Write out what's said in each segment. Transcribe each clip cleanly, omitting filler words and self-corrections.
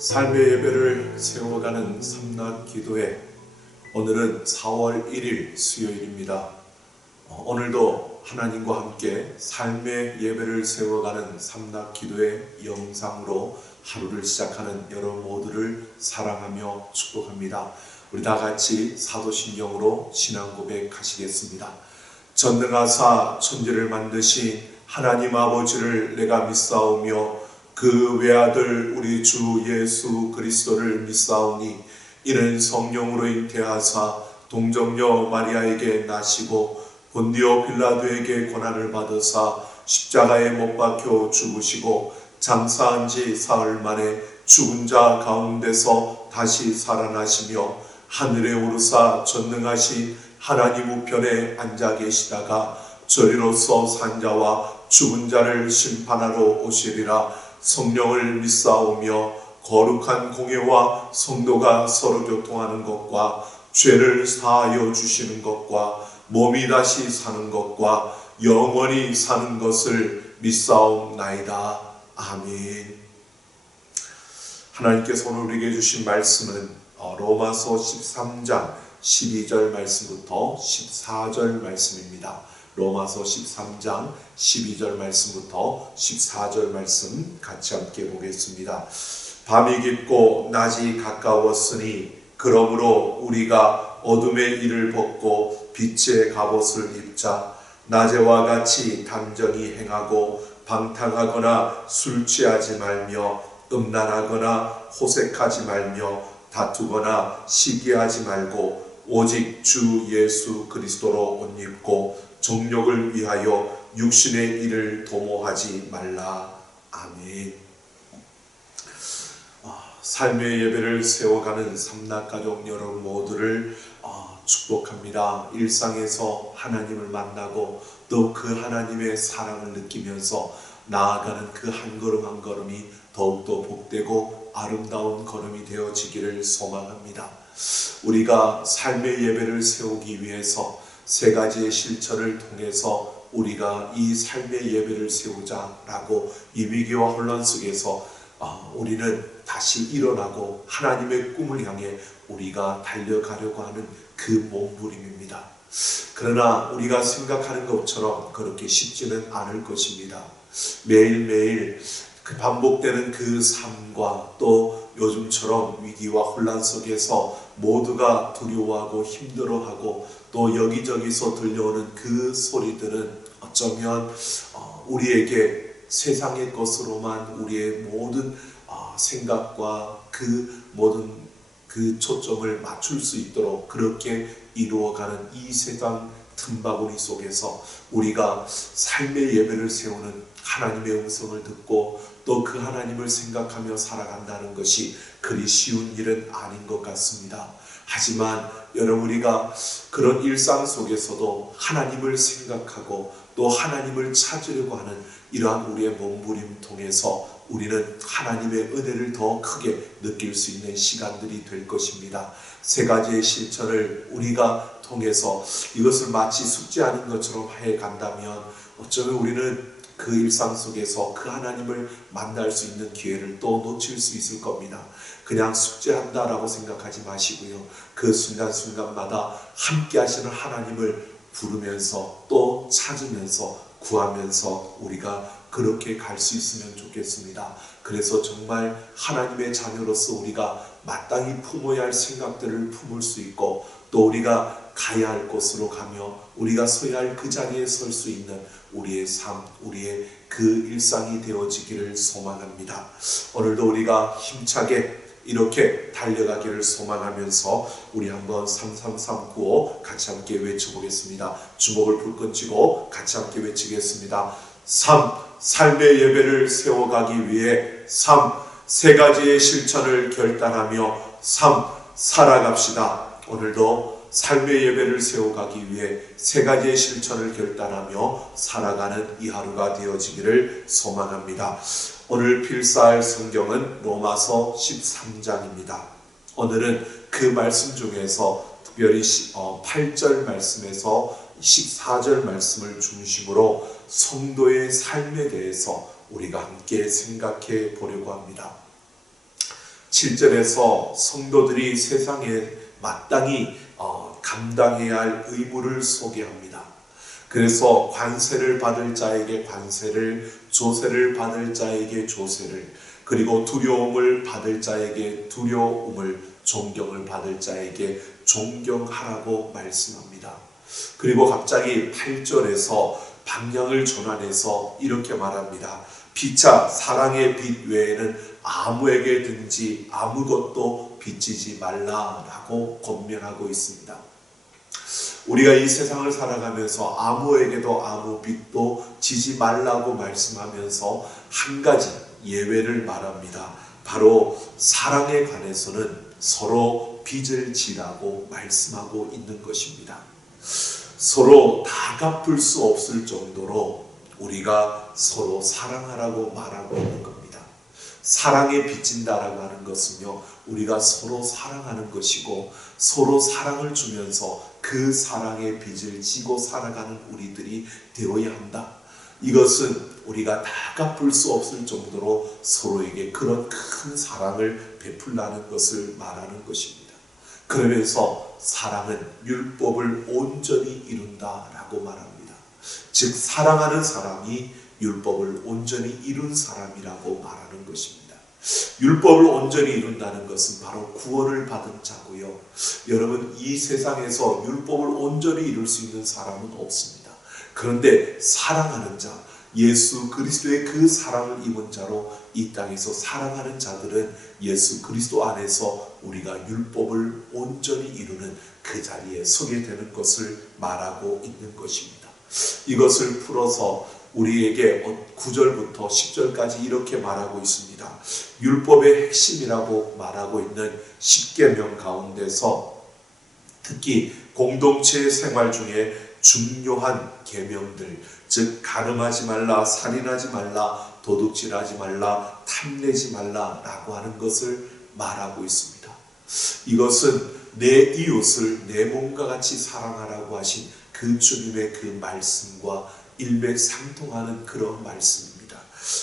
삶의 예배를 세워가는 삼낮 기도회, 오늘은 4월 1일 수요일입니다. 오늘도 하나님과 함께 삶의 예배를 세워가는 삼낮 기도회 영상으로 하루를 시작하는 여러분 모두를 사랑하며 축복합니다. 우리 다 같이 사도신경으로 신앙 고백하시겠습니다. 전능하사 천지를 만드신 하나님 아버지를 내가 믿사오며 그 외아들 우리 주 예수 그리스도를 믿사오니 이는 성령으로 잉태하사 동정녀 마리아에게 나시고 본디오 빌라도에게 고난을 받으사 십자가에 못 박혀 죽으시고 장사한 지 사흘 만에 죽은 자 가운데서 다시 살아나시며 하늘에 오르사 전능하신 하나님 우편에 앉아 계시다가 저리로서 산 자와 죽은 자를 심판하러 오시리라. 성령을 믿사오며 거룩한 공예와 성도가 서로 교통하는 것과 죄를 사하여 주시는 것과 몸이 다시 사는 것과 영원히 사는 것을 믿사옵나이다. 아멘. 하나님께서 오늘 우리에게 주신 말씀은 로마서 13장 12절 말씀부터 14절 말씀입니다. 로마서 13장 12절 말씀부터 14절 말씀 같이 함께 보겠습니다. 밤이 깊고 낮이 가까웠으니 그러므로 우리가 어둠의 일을 벗고 빛의 갑옷을 입자. 낮에와 같이 단정히 행하고 방탕하거나 술 취하지 말며 음란하거나 호색하지 말며 다투거나 시기하지 말고 오직 주 예수 그리스도로 옷 입고 정욕을 위하여 육신의 일을 도모하지 말라. 아멘. 삶의 예배를 세워가는 삼낮가족 여러분 모두를 축복합니다. 일상에서 하나님을 만나고 또 그 하나님의 사랑을 느끼면서 나아가는 그 한 걸음 한 걸음이 더욱더 복되고 아름다운 걸음이 되어지기를 소망합니다. 우리가 삶의 예배를 세우기 위해서 세 가지의 실천을 통해서 우리가 이 삶의 예배를 세우자라고 이 위기와 혼란 속에서 우리는 다시 일어나고 하나님의 꿈을 향해 우리가 달려가려고 하는 그 몸부림입니다. 그러나 우리가 생각하는 것처럼 그렇게 쉽지는 않을 것입니다. 매일매일 반복되는 그 삶과 또 요즘처럼 위기와 혼란 속에서 모두가 두려워하고 힘들어하고 또 여기저기서 들려오는 그 소리들은 어쩌면 우리에게 세상의 것으로만 우리의 모든 생각과 그 모든 그 초점을 맞출 수 있도록 그렇게 이루어가는 이 세상 틈바구니 속에서 우리가 삶의 예배를 세우는 하나님의 음성을 듣고 또 그 하나님을 생각하며 살아간다는 것이 그리 쉬운 일은 아닌 것 같습니다. 하지만 여러분, 우리가 그런 일상 속에서도 하나님을 생각하고 또 하나님을 찾으려고 하는 이러한 우리의 몸부림 통해서 우리는 하나님의 은혜를 더 크게 느낄 수 있는 시간들이 될 것입니다. 세 가지의 실천을 우리가 통해서 이것을 마치 숙제하는 것처럼 해간다면 어쩌면 우리는 그 일상 속에서 그 하나님을 만날 수 있는 기회를 또 놓칠 수 있을 겁니다. 그냥 숙제한다라고 생각하지 마시고요. 그 순간순간마다 함께 하시는 하나님을 부르면서 또 찾으면서 구하면서 우리가 그렇게 갈 수 있으면 좋겠습니다. 그래서 정말 하나님의 자녀로서 우리가 마땅히 품어야 할 생각들을 품을 수 있고 또 우리가 가야 할 곳으로 가며 우리가 서야 할 그 자리에 설 수 있는 우리의 삶, 우리의 그 일상이 되어지기를 소망합니다. 오늘도 우리가 힘차게 이렇게 달려가기를 소망하면서 우리 한번 33395 같이 함께 외쳐보겠습니다. 주먹을 불끈 쥐고 같이 함께 외치겠습니다. 3. 삶의 예배를 세워가기 위해 3. 세 가지의 실천을 결단하며 3. 살아갑시다. 오늘도 삶의 예배를 세워가기 위해 세 가지의 실천을 결단하며 살아가는 이 하루가 되어지기를 소망합니다. 오늘 필사할 성경은 로마서 13장입니다. 오늘은 그 말씀 중에서 특별히 8절 말씀에서 14절 말씀을 중심으로 성도의 삶에 대해서 우리가 함께 생각해 보려고 합니다. 7절에서 성도들이 세상에 마땅히 감당해야 할 의무를 소개합니다. 그래서 관세를 받을 자에게 관세를, 조세를 받을 자에게 조세를, 그리고 두려움을 받을 자에게 두려움을, 존경을 받을 자에게 존경하라고 말씀합니다. 그리고 갑자기 8절에서 방향을 전환해서 이렇게 말합니다. 피차 사랑의 빛 외에는 아무에게든지 아무것도 비치지 말라라고 권면하고 있습니다. 우리가 이 세상을 살아가면서 아무에게도 아무 빚도 지지 말라고 말씀하면서 한 가지 예외를 말합니다. 바로 사랑에 관해서는 서로 빚을 지라고 말씀하고 있는 것입니다. 서로 다 갚을 수 없을 정도로 우리가 서로 사랑하라고 말하고 있는 겁니다. 사랑에 빚진다라고 하는 것은요, 우리가 서로 사랑하는 것이고 서로 사랑을 주면서 그 사랑의 빚을 지고 살아가는 우리들이 되어야 한다. 이것은 우리가 다 갚을 수 없을 정도로 서로에게 그런 큰 사랑을 베풀라는 것을 말하는 것입니다. 그러면서 사랑은 율법을 온전히 이룬다라고 말합니다. 즉 사랑하는 사람이 율법을 온전히 이룬 사람이라고 말하는 것입니다. 율법을 온전히 이룬다는 것은 바로 구원을 받은 자고요. 여러분, 이 세상에서 율법을 온전히 이룰 수 있는 사람은 없습니다. 그런데 사랑하는 자, 예수 그리스도의 그 사랑을 입은 자로 이 땅에서 사랑하는 자들은 예수 그리스도 안에서 우리가 율법을 온전히 이루는 그 자리에 서게 되는 것을 말하고 있는 것입니다. 이것을 풀어서 우리에게 9절부터 10절까지 이렇게 말하고 있습니다. 율법의 핵심이라고 말하고 있는 10계명 가운데서 특히 공동체 생활 중에 중요한 계명들, 즉 간음하지 말라, 살인하지 말라, 도둑질하지 말라, 탐내지 말라라고 하는 것을 말하고 있습니다. 이것은 내 이웃을 내 몸과 같이 사랑하라고 하신 그 주님의 그 말씀과 일맥상통하는 그런 말씀입니다.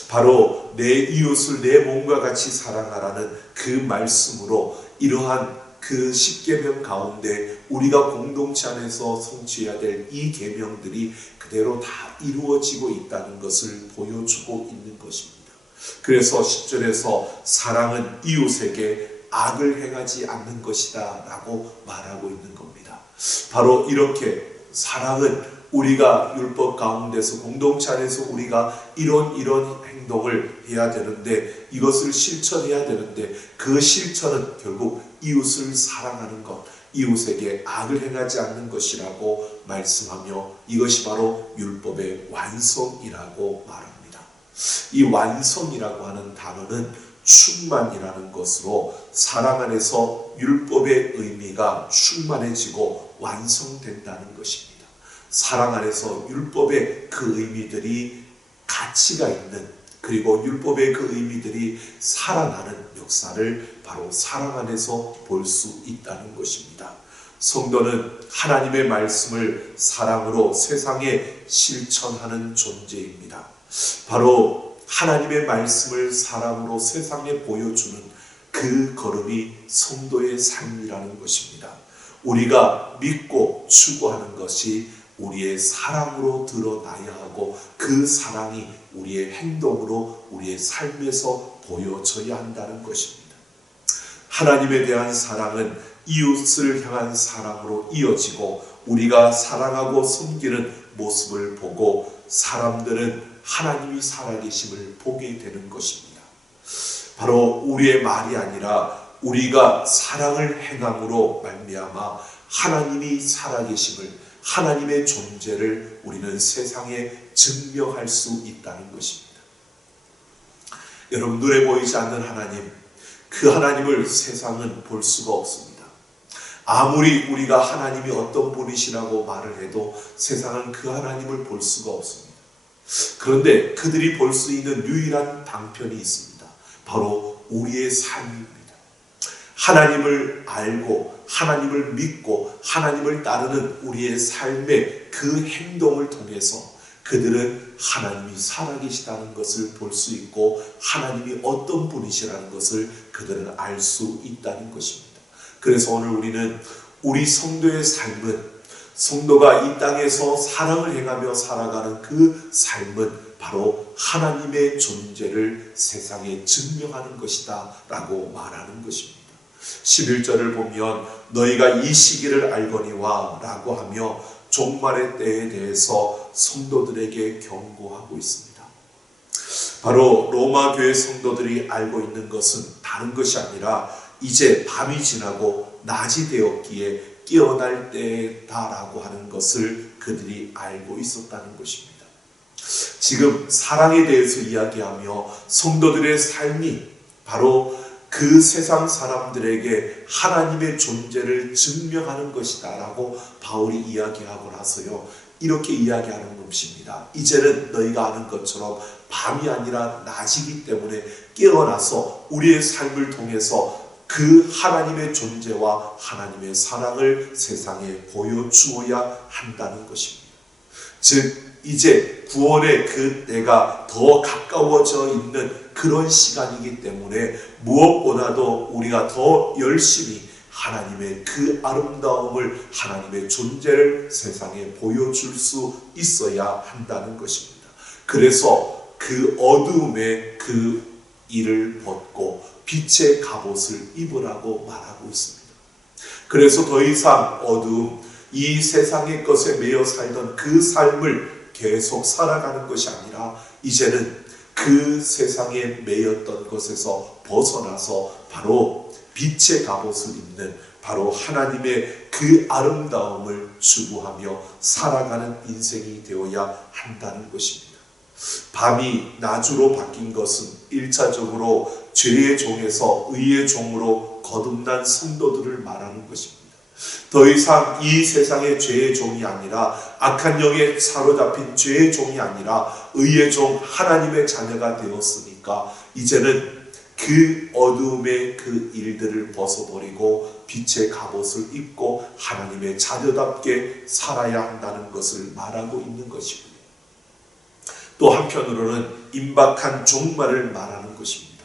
바로 내 이웃을 내 몸과 같이 사랑하라는 그 말씀으로 이러한 그 10계명 가운데 우리가 공동체 안에서 성취해야 될 이 계명들이 그대로 다 이루어지고 있다는 것을 보여주고 있는 것입니다. 그래서 10절에서 사랑은 이웃에게 악을 행하지 않는 것이다 라고 말하고 있는 겁니다. 바로 이렇게 사랑은 우리가 율법 가운데서 공동체 안에서 우리가 이런 행동을 해야 되는데, 이것을 실천해야 되는데, 그 실천은 결국 이웃을 사랑하는 것, 이웃에게 악을 행하지 않는 것이라고 말씀하며 이것이 바로 율법의 완성이라고 말합니다. 이 완성이라고 하는 단어는 충만이라는 것으로 사랑 안에서 율법의 의미가 충만해지고 완성된다는 것입니다. 사랑 안에서 율법의 그 의미들이 가치가 있는, 그리고 율법의 그 의미들이 살아나는 역사를 바로 사랑 안에서 볼 수 있다는 것입니다. 성도는 하나님의 말씀을 사랑으로 세상에 실천하는 존재입니다. 바로 하나님의 말씀을 사랑으로 세상에 보여주는 그 걸음이 성도의 삶이라는 것입니다. 우리가 믿고 추구하는 것이 우리의 사랑으로 드러나야 하고 그 사랑이 우리의 행동으로 우리의 삶에서 보여져야 한다는 것입니다. 하나님에 대한 사랑은 이웃을 향한 사랑으로 이어지고 우리가 사랑하고 섬기는 모습을 보고 사람들은 하나님이 살아계심을 보게 되는 것입니다. 바로 우리의 말이 아니라 우리가 사랑을 행함으로 말미암아 하나님이 살아계심을, 하나님의 존재를 우리는 세상에 증명할 수 있다는 것입니다. 여러분, 눈에 보이지 않는 하나님, 그 하나님을 세상은 볼 수가 없습니다. 아무리 우리가 하나님이 어떤 분이시라고 말을 해도 세상은 그 하나님을 볼 수가 없습니다. 그런데 그들이 볼 수 있는 유일한 방편이 있습니다. 바로 우리의 삶입니다. 하나님을 알고 하나님을 믿고 하나님을 따르는 우리의 삶의 그 행동을 통해서 그들은 하나님이 살아계시다는 것을 볼 수 있고 하나님이 어떤 분이시라는 것을 그들은 알 수 있다는 것입니다. 그래서 오늘 우리는 우리 성도의 삶은, 성도가 이 땅에서 사랑을 행하며 살아가는 그 삶은 바로 하나님의 존재를 세상에 증명하는 것이다 라고 말하는 것입니다. 11절을 보면 너희가 이 시기를 알거니와 라고 하며 종말의 때에 대해서 성도들에게 경고하고 있습니다. 바로 로마 교회 성도들이 알고 있는 것은 다른 것이 아니라 이제 밤이 지나고 낮이 되었기에 깨어날 때다라고 하는 것을 그들이 알고 있었다는 것입니다. 지금 사랑에 대해서 이야기하며 성도들의 삶이 바로 그 세상 사람들에게 하나님의 존재를 증명하는 것이다 라고 바울이 이야기하고 나서요, 이렇게 이야기하는 것입니다. 이제는 너희가 아는 것처럼 밤이 아니라 낮이기 때문에 깨어나서 우리의 삶을 통해서 그 하나님의 존재와 하나님의 사랑을 세상에 보여주어야 한다는 것입니다. 즉 이제 구원의 그 때가 더 가까워져 있는 그런 시간이기 때문에 무엇보다도 우리가 더 열심히 하나님의 그 아름다움을, 하나님의 존재를 세상에 보여줄 수 있어야 한다는 것입니다. 그래서 그 어두움의 그 일을 벗고 빛의 갑옷을 입으라고 말하고 있습니다. 그래서 더 이상 어두움, 이 세상의 것에 매여 살던 그 삶을 계속 살아가는 것이 아니라 이제는 그 세상에 매였던 것에서 벗어나서 바로 빛의 갑옷을 입는, 바로 하나님의 그 아름다움을 추구하며 살아가는 인생이 되어야 한다는 것입니다. 밤이 낮으로 바뀐 것은 1차적으로 죄의 종에서 의의 종으로 거듭난 성도들을 말하는 것입니다. 더 이상 이 세상의 죄의 종이 아니라, 악한 영에 사로잡힌 죄의 종이 아니라 의의 종, 하나님의 자녀가 되었으니까 이제는 그 어두움의 그 일들을 벗어버리고 빛의 갑옷을 입고 하나님의 자녀답게 살아야 한다는 것을 말하고 있는 것이고요. 또 한편으로는 임박한 종말을 말하는 것입니다.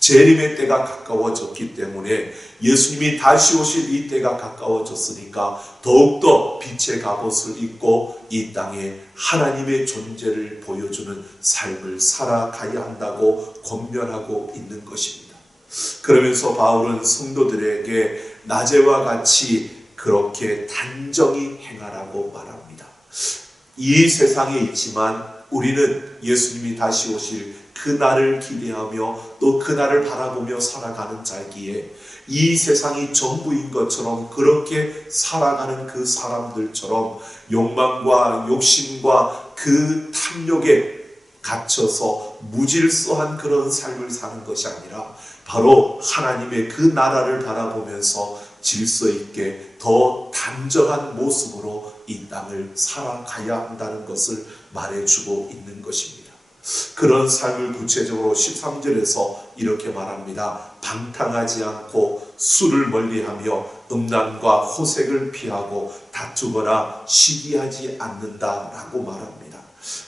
재림의 때가 가까워졌기 때문에, 예수님이 다시 오실 이 때가 가까워졌으니까 더욱더 빛의 갑옷을 입고 이 땅에 하나님의 존재를 보여주는 삶을 살아가야 한다고 권면하고 있는 것입니다. 그러면서 바울은 성도들에게 낮에와 같이 그렇게 단정히 행하라고 말합니다. 이 세상에 있지만 우리는 예수님이 다시 오실 그 날을 기대하며 또 그 날을 바라보며 살아가는 자기에, 이 세상이 전부인 것처럼 그렇게 살아가는 그 사람들처럼 욕망과 욕심과 그 탐욕에 갇혀서 무질서한 그런 삶을 사는 것이 아니라 바로 하나님의 그 나라를 바라보면서 질서 있게 더 단정한 모습으로 이 땅을 살아가야 한다는 것을 말해주고 있는 것입니다. 그런 삶을 구체적으로 13절에서 이렇게 말합니다. 방탕하지 않고 술을 멀리하며 음란과 호색을 피하고 다투거나 시기하지 않는다라고 말합니다.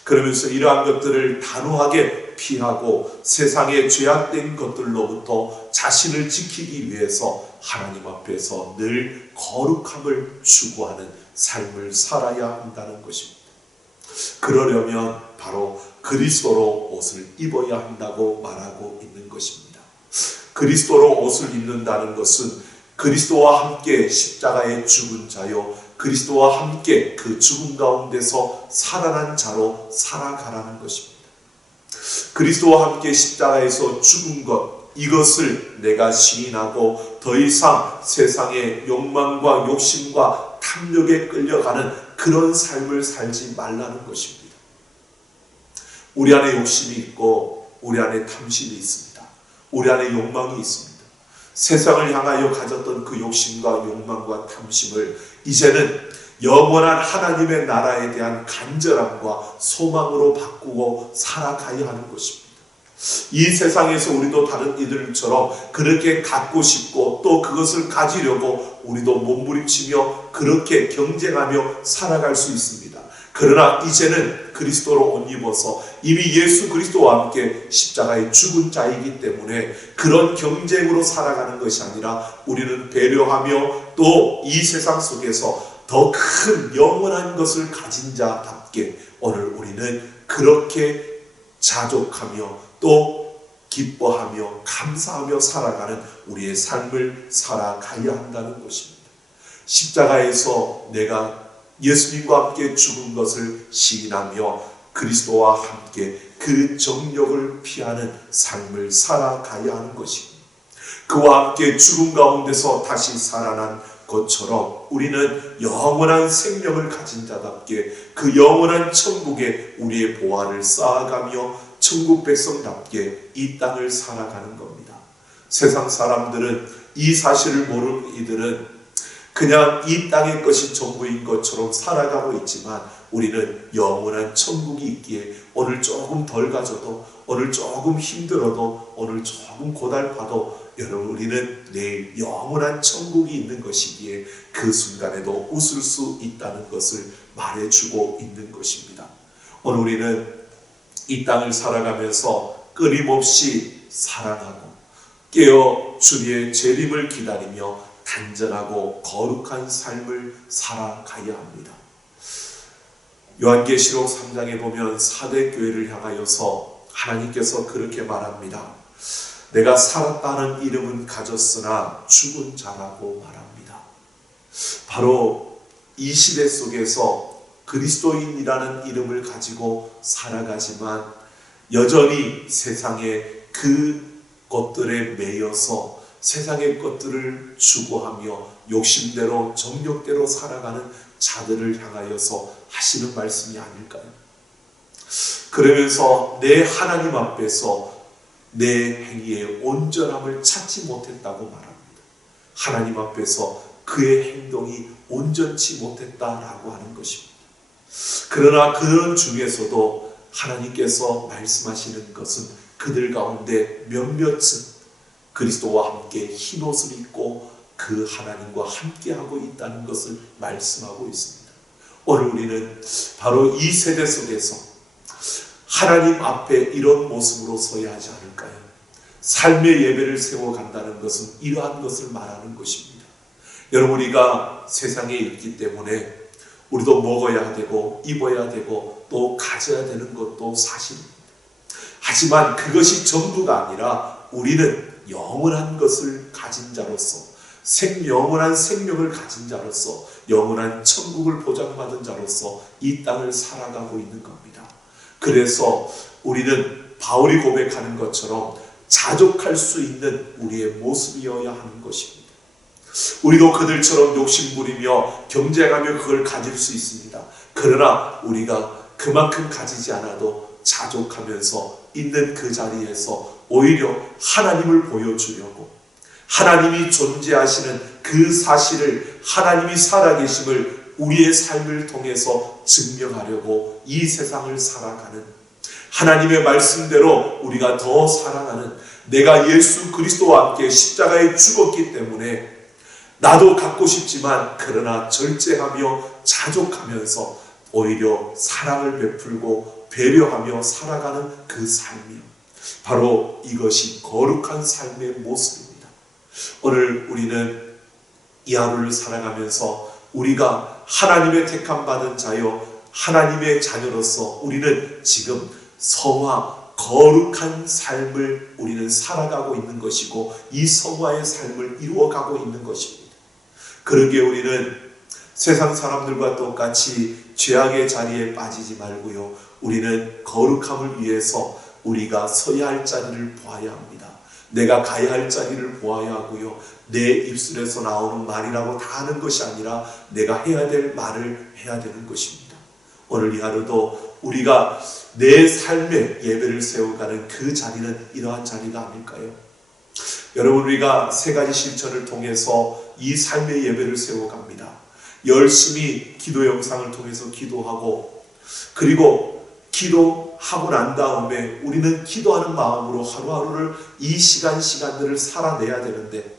그러면서 이러한 것들을 단호하게 피하고 세상의 죄악된 것들로부터 자신을 지키기 위해서 하나님 앞에서 늘 거룩함을 추구하는 삶을 살아야 한다는 것입니다. 그러려면 바로 그리스도로 옷을 입어야 한다고 말하고 있는 것입니다. 그리스도로 옷을 입는다는 것은 그리스도와 함께 십자가에 죽은 자요, 그리스도와 함께 그 죽음 가운데서 살아난 자로 살아가라는 것입니다. 그리스도와 함께 십자가에서 죽은 것, 이것을 내가 시인하고 더 이상 세상의 욕망과 욕심과 탐욕에 끌려가는 그런 삶을 살지 말라는 것입니다. 우리 안에 욕심이 있고 우리 안에 탐심이 있습니다. 우리 안에 욕망이 있습니다. 세상을 향하여 가졌던 그 욕심과 욕망과 탐심을 이제는 영원한 하나님의 나라에 대한 간절함과 소망으로 바꾸고 살아가야 하는 것입니다. 이 세상에서 우리도 다른 이들처럼 그렇게 갖고 싶고 또 그것을 가지려고 우리도 몸부림치며 그렇게 경쟁하며 살아갈 수 있습니다. 그러나 이제는 그리스도로 옷 입어서 이미 예수 그리스도와 함께 십자가에 죽은 자이기 때문에 그런 경쟁으로 살아가는 것이 아니라 우리는 배려하며 또 이 세상 속에서 더 큰 영원한 것을 가진 자답게 오늘 우리는 그렇게 자족하며 또 기뻐하며 감사하며 살아가는 우리의 삶을 살아가야 한다는 것입니다. 십자가에서 내가 예수님과 함께 죽은 것을 시인하며 그리스도와 함께 그 정욕을 피하는 삶을 살아가야 하는 것입니다. 그와 함께 죽음 가운데서 다시 살아난 것처럼 우리는 영원한 생명을 가진 자답게 그 영원한 천국에 우리의 보화를 쌓아가며 천국 백성답게 이 땅을 살아가는 겁니다. 세상 사람들은 이 사실을 모르는 이들은 그냥 이 땅의 것이 전부인 것처럼 살아가고 있지만 우리는 영원한 천국이 있기에 오늘 조금 덜 가져도 오늘 조금 힘들어도 오늘 조금 고달파도 여러분 우리는 내일 영원한 천국이 있는 것이기에 그 순간에도 웃을 수 있다는 것을 말해주고 있는 것입니다. 오늘 우리는 이 땅을 살아가면서 끊임없이 사랑하고 깨어 주님의 재림을 기다리며 단전하고 거룩한 삶을 살아가야 합니다. 요한계시록 3장에 보면 사대 교회를 향하여서 하나님께서 그렇게 말합니다. 내가 살았다는 이름은 가졌으나 죽은 자라고 말합니다. 바로 이 시대 속에서 그리스도인이라는 이름을 가지고 살아가지만 여전히 세상의 그 것들에 매여서 세상의 것들을 추구하며 욕심대로 정욕대로 살아가는 자들을 향하여서 하시는 말씀이 아닐까요? 그러면서 내 하나님 앞에서 내 행위의 온전함을 찾지 못했다고 말합니다. 하나님 앞에서 그의 행동이 온전치 못했다라고 하는 것입니다. 그러나 그런 중에서도 하나님께서 말씀하시는 것은 그들 가운데 몇몇은 그리스도와 함께 흰옷을 입고 그 하나님과 함께하고 있다는 것을 말씀하고 있습니다. 오늘 우리는 바로 이 세대 속에서 하나님 앞에 이런 모습으로 서야 하지 않을까요? 삶의 예배를 세워간다는 것은 이러한 것을 말하는 것입니다. 여러분 우리가 세상에 있기 때문에 우리도 먹어야 되고 입어야 되고 또 가져야 되는 것도 사실입니다. 하지만 그것이 전부가 아니라 우리는 영원한 것을 가진 자로서 영원한 생명을 가진 자로서 영원한 천국을 보장받은 자로서 이 땅을 살아가고 있는 겁니다. 그래서 우리는 바울이 고백하는 것처럼 자족할 수 있는 우리의 모습이어야 하는 것입니다. 우리도 그들처럼 욕심부리며 경쟁하며 그걸 가질 수 있습니다. 그러나 우리가 그만큼 가지지 않아도 자족하면서 있는 그 자리에서 오히려 하나님을 보여주려고 하나님이 존재하시는 그 사실을 하나님이 살아계심을 우리의 삶을 통해서 증명하려고 이 세상을 살아가는 하나님의 말씀대로 우리가 더 사랑하는 내가 예수 그리스도와 함께 십자가에 죽었기 때문에 나도 갖고 싶지만 그러나 절제하며 자족하면서 오히려 사랑을 베풀고 배려하며 살아가는 그 삶이요. 바로 이것이 거룩한 삶의 모습입니다. 오늘 우리는 이 하루를 살아가면서 우리가 하나님의 택함 받은 자요 하나님의 자녀로서 우리는 지금 성화 거룩한 삶을 우리는 살아가고 있는 것이고 이 성화의 삶을 이루어가고 있는 것입니다. 그러기에 우리는 세상 사람들과 똑같이 죄악의 자리에 빠지지 말고요. 우리는 거룩함을 위해서 우리가 서야 할 자리를 보아야 합니다. 내가 가야 할 자리를 보아야 하고요. 내 입술에서 나오는 말이라고 다 하는 것이 아니라 내가 해야 될 말을 해야 되는 것입니다. 오늘 이 하루도 우리가 내 삶의 예배를 세워가는 그 자리는 이러한 자리가 아닐까요? 여러분, 우리가 세 가지 실천을 통해서 이 삶의 예배를 세워갑니다. 열심히 기도 영상을 통해서 기도하고, 그리고 기도하고 난 다음에 우리는 기도하는 마음으로 하루하루를 이 시간들을 살아내야 되는데,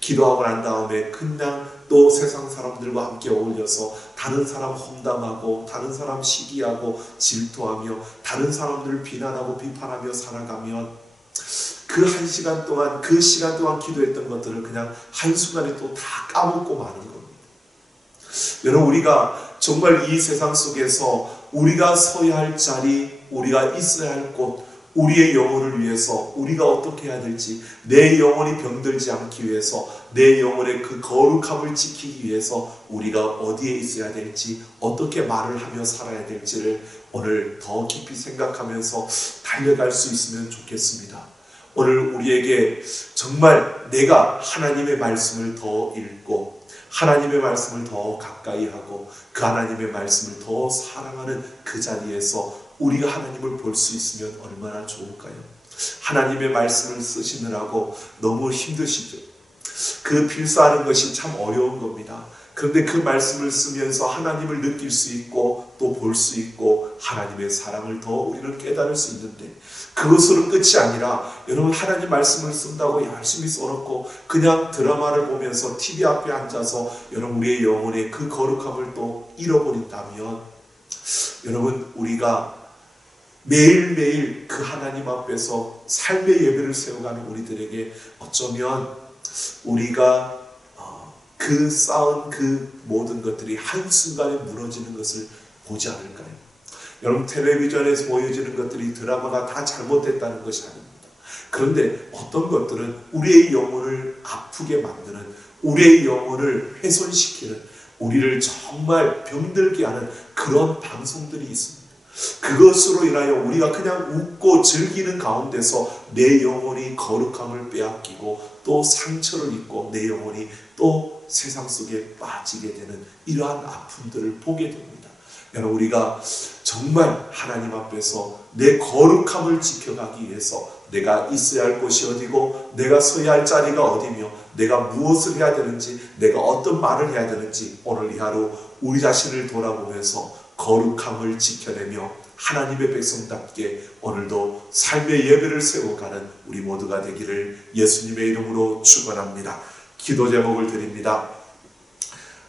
기도하고 난 다음에 그냥 또 세상 사람들과 함께 어울려서 다른 사람 험담하고, 다른 사람 시기하고 질투하며, 다른 사람들을 비난하고 비판하며 살아가면 그 한 시간 동안, 그 시간 동안 기도했던 것들을 그냥 한순간에 또 다 까먹고 마는 겁니다. 여러분, 우리가 정말 이 세상 속에서 우리가 서야 할 자리, 우리가 있어야 할 곳, 우리의 영혼을 위해서 우리가 어떻게 해야 될지, 내 영혼이 병들지 않기 위해서, 내 영혼의 그 거룩함을 지키기 위해서 우리가 어디에 있어야 될지, 어떻게 말을 하며 살아야 될지를 오늘 더 깊이 생각하면서 달려갈 수 있으면 좋겠습니다. 오늘 우리에게 정말 내가 하나님의 말씀을 더 읽고, 하나님의 말씀을 더 가까이 하고, 그 하나님의 말씀을 더 사랑하는 그 자리에서 우리가 하나님을 볼 수 있으면 얼마나 좋을까요? 하나님의 말씀을 쓰시느라고 너무 힘드시죠? 그 필사하는 것이 참 어려운 겁니다. 그런데 그 말씀을 쓰면서 하나님을 느낄 수 있고 또 볼 수 있고 하나님의 사랑을 더 우리는 깨달을 수 있는데, 그것으로 끝이 아니라 여러분, 하나님 말씀을 쓴다고 열심히 써놓고 그냥 드라마를 보면서 TV 앞에 앉아서 여러분 우리의 영혼의 그 거룩함을 또 잃어버린다면, 여러분, 우리가 매일매일 그 하나님 앞에서 삶의 예배를 세워가는 우리들에게 어쩌면 우리가 그 쌓은 그 모든 것들이 한순간에 무너지는 것을 보지 않을까요? 여러분, 텔레비전에서 보여지는 것들이 드라마가 다 잘못됐다는 것이 아닙니다. 그런데 어떤 것들은 우리의 영혼을 아프게 만드는, 우리의 영혼을 훼손시키는, 우리를 정말 병들게 하는 그런 방송들이 있습니다. 그것으로 인하여 우리가 그냥 웃고 즐기는 가운데서 내 영혼이 거룩함을 빼앗기고 또 상처를 입고 내 영혼이 또 세상 속에 빠지게 되는 이러한 아픔들을 보게 됩니다. 여러분, 우리가 정말 하나님 앞에서 내 거룩함을 지켜가기 위해서 내가 있어야 할 곳이 어디고, 내가 서야 할 자리가 어디며, 내가 무엇을 해야 되는지, 내가 어떤 말을 해야 되는지, 오늘 이 하루 우리 자신을 돌아보면서 거룩함을 지켜내며 하나님의 백성답게 오늘도 삶의 예배를 세워가는 우리 모두가 되기를 예수님의 이름으로 축원합니다. 기도 제목을 드립니다.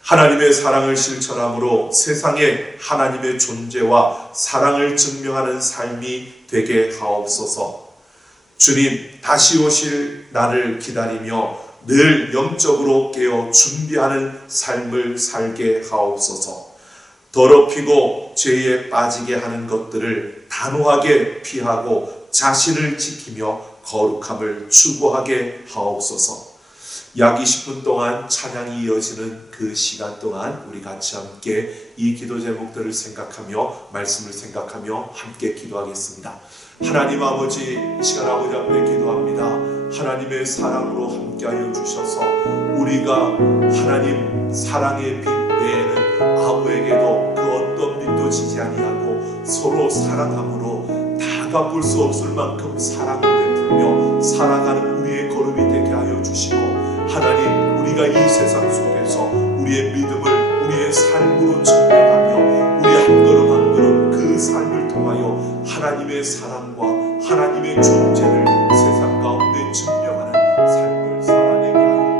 하나님의 사랑을 실천함으로 세상에 하나님의 존재와 사랑을 증명하는 삶이 되게 하옵소서. 주님, 다시 오실 나를 기다리며 늘 영적으로 깨어 준비하는 삶을 살게 하옵소서. 더럽히고 죄에 빠지게 하는 것들을 단호하게 피하고 자신을 지키며 거룩함을 추구하게 하옵소서. 약 20분 동안 찬양이 이어지는 그 시간 동안 우리 같이 함께 이 기도 제목들을 생각하며 말씀을 생각하며 함께 기도하겠습니다. 하나님 아버지, 이 시간 아버지 앞에 기도합니다. 하나님의 사랑으로 함께하여 주셔서 우리가 하나님 사랑의 빛 외에는 아무에게도 그 어떤 빛도 지지 아니하고 서로 사랑함으로 다 갚을 수 없을 만큼 사랑을 베풀며 살아가는 우리의 걸음이 되게 하여 주시고, 하나님, 우리가 이 세상 속에서 우리의 믿음을 우리의 삶으로 증명하며 우리 한 걸음 한 걸음 그 삶을 통하여 하나님의 사랑과 하나님의 존재를 세상 가운데 증명하는 삶을 살아내게 하여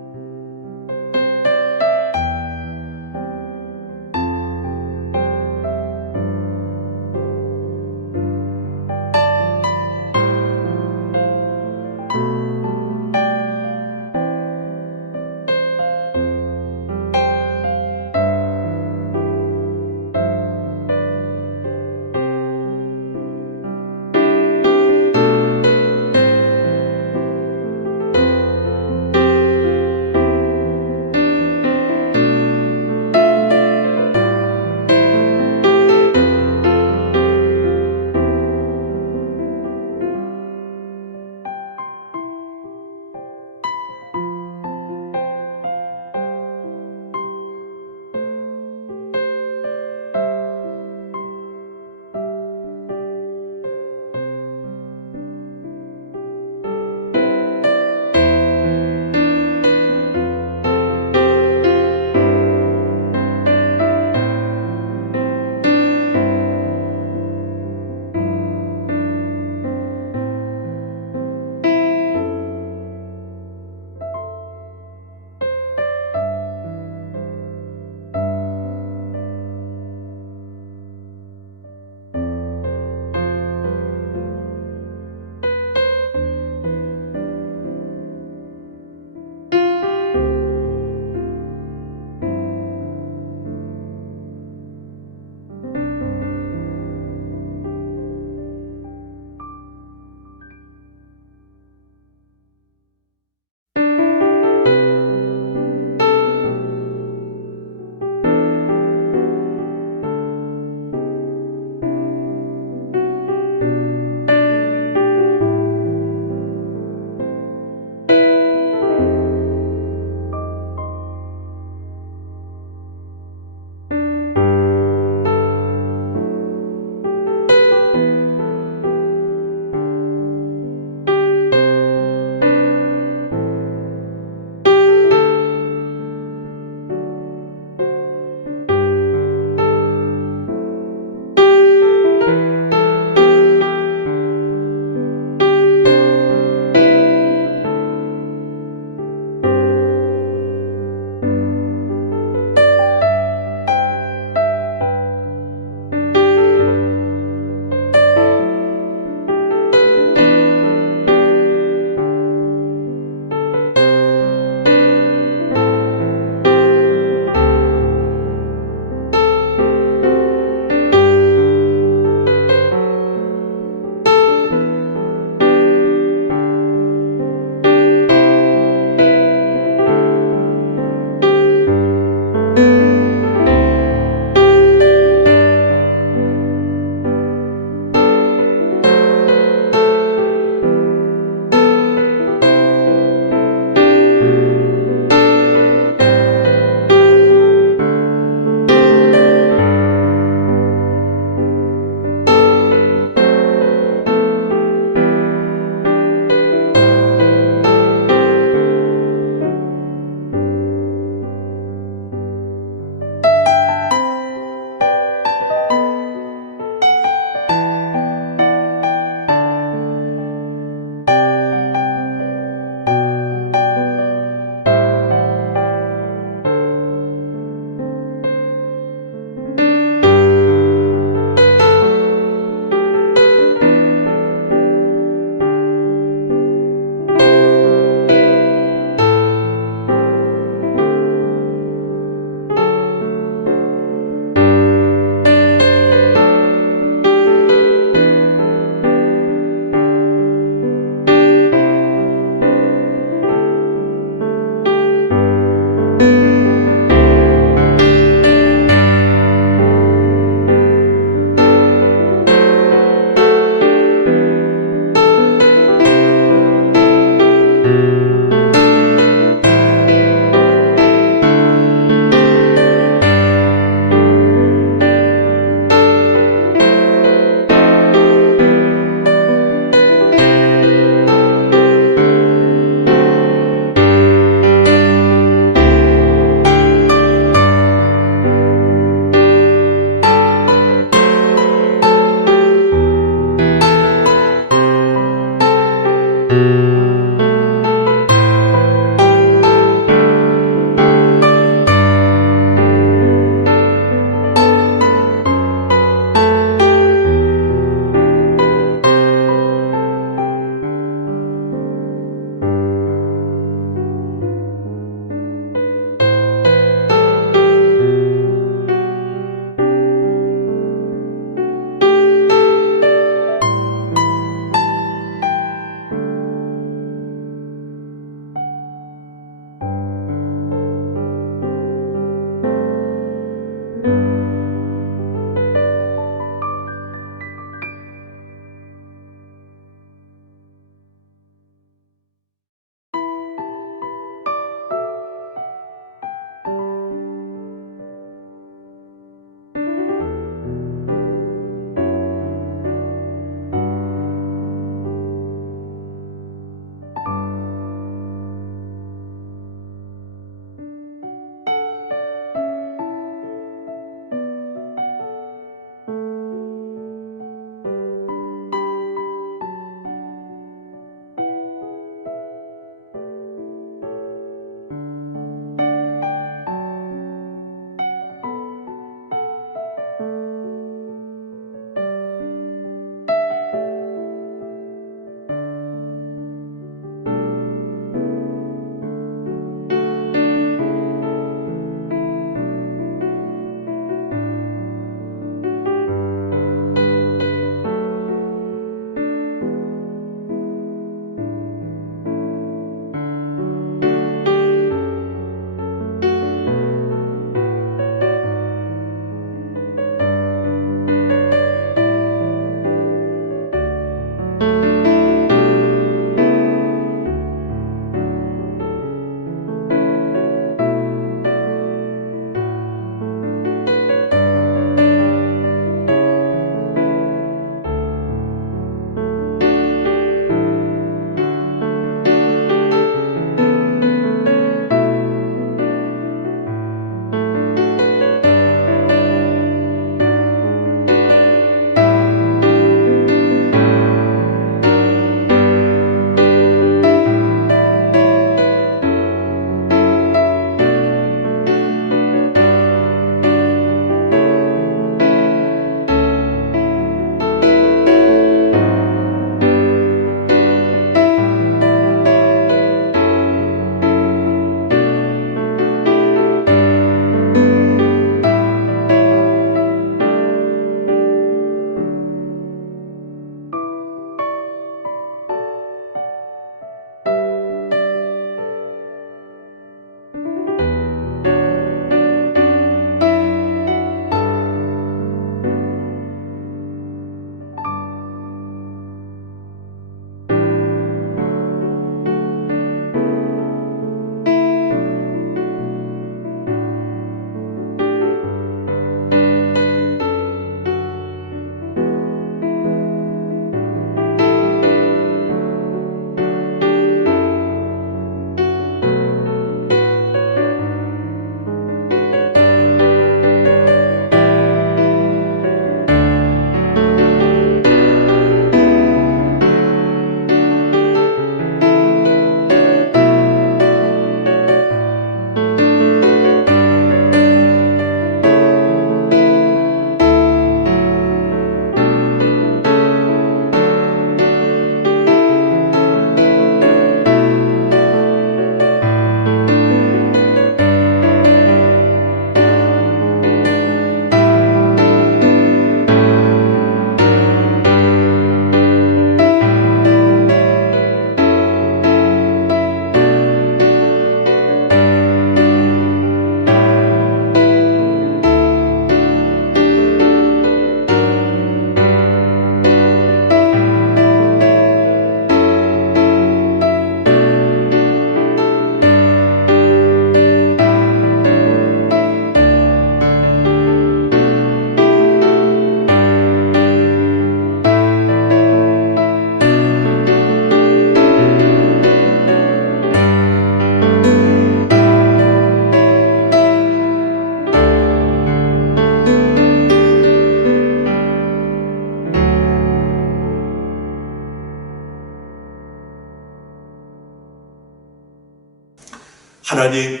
하나님,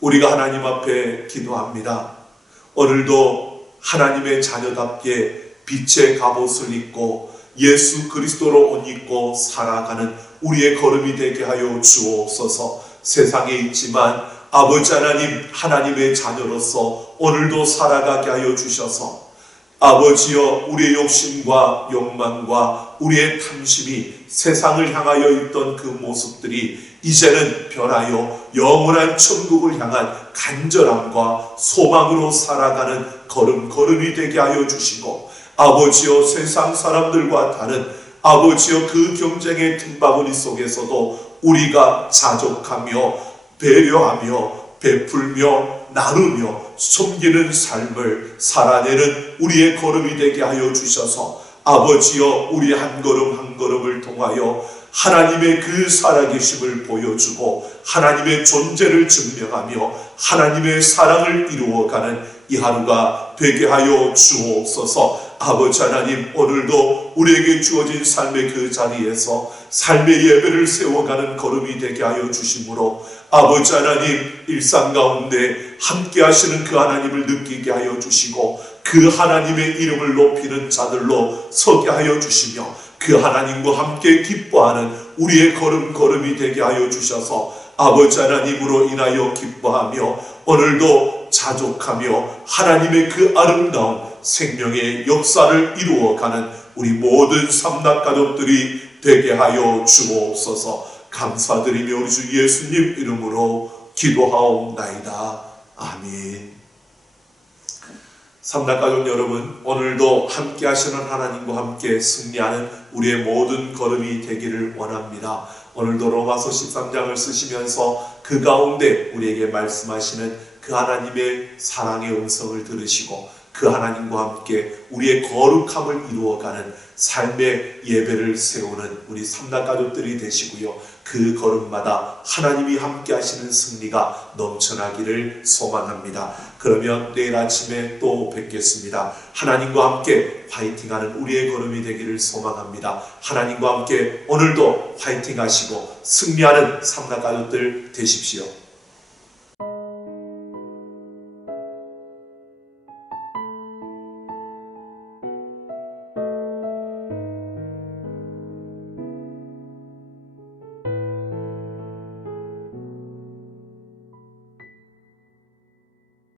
우리가 하나님 앞에 기도합니다. 오늘도 하나님의 자녀답게 빛의 갑옷을 입고 예수 그리스도로 옷 입고 살아가는 우리의 걸음이 되게 하여 주옵소서. 세상에 있지만 아버지 하나님, 하나님의 자녀로서 오늘도 살아가게 하여 주셔서 아버지여, 우리의 욕심과 욕망과 우리의 탐심이 세상을 향하여 있던 그 모습들이 이제는 변하여 영원한 천국을 향한 간절함과 소망으로 살아가는 걸음걸음이 되게 하여 주시고, 아버지여, 세상 사람들과 다른 아버지여 그 경쟁의 틈바구니 속에서도 우리가 자족하며 배려하며 베풀며 나누며 섬기는 삶을 살아내는 우리의 걸음이 되게 하여 주셔서 아버지여, 우리 한 걸음 한 걸음을 통하여 하나님의 그 살아계심을 보여주고 하나님의 존재를 증명하며 하나님의 사랑을 이루어가는 이 하루가 되게 하여 주옵소서. 아버지 하나님, 오늘도 우리에게 주어진 삶의 그 자리에서 삶의 예배를 세워가는 걸음이 되게 하여 주심으로 아버지 하나님, 일상 가운데 함께 하시는 그 하나님을 느끼게 하여 주시고 그 하나님의 이름을 높이는 자들로 서게 하여 주시며 그 하나님과 함께 기뻐하는 우리의 걸음걸음이 되게 하여 주셔서 아버지 하나님으로 인하여 기뻐하며 오늘도 자족하며 하나님의 그 아름다운 생명의 역사를 이루어가는 우리 모든 삼락가족들이 되게 하여 주옵소서. 감사드리며 우리 주 예수님 이름으로 기도하옵나이다. 아멘. 삼락가족 여러분, 오늘도 함께 하시는 하나님과 함께 승리하는 우리의 모든 걸음이 되기를 원합니다. 오늘도 로마서 13장을 쓰시면서 그 가운데 우리에게 말씀하시는 그 하나님의 사랑의 음성을 들으시고 그 하나님과 함께 우리의 거룩함을 이루어가는 삶의 예배를 세우는 우리 삼락가족들이 되시고요, 그 걸음마다 하나님이 함께 하시는 승리가 넘쳐나기를 소망합니다. 그러면 내일 아침에 또 뵙겠습니다. 하나님과 함께 화이팅하는 우리의 걸음이 되기를 소망합니다. 하나님과 함께 오늘도 화이팅하시고 승리하는 삼락가족들 되십시오.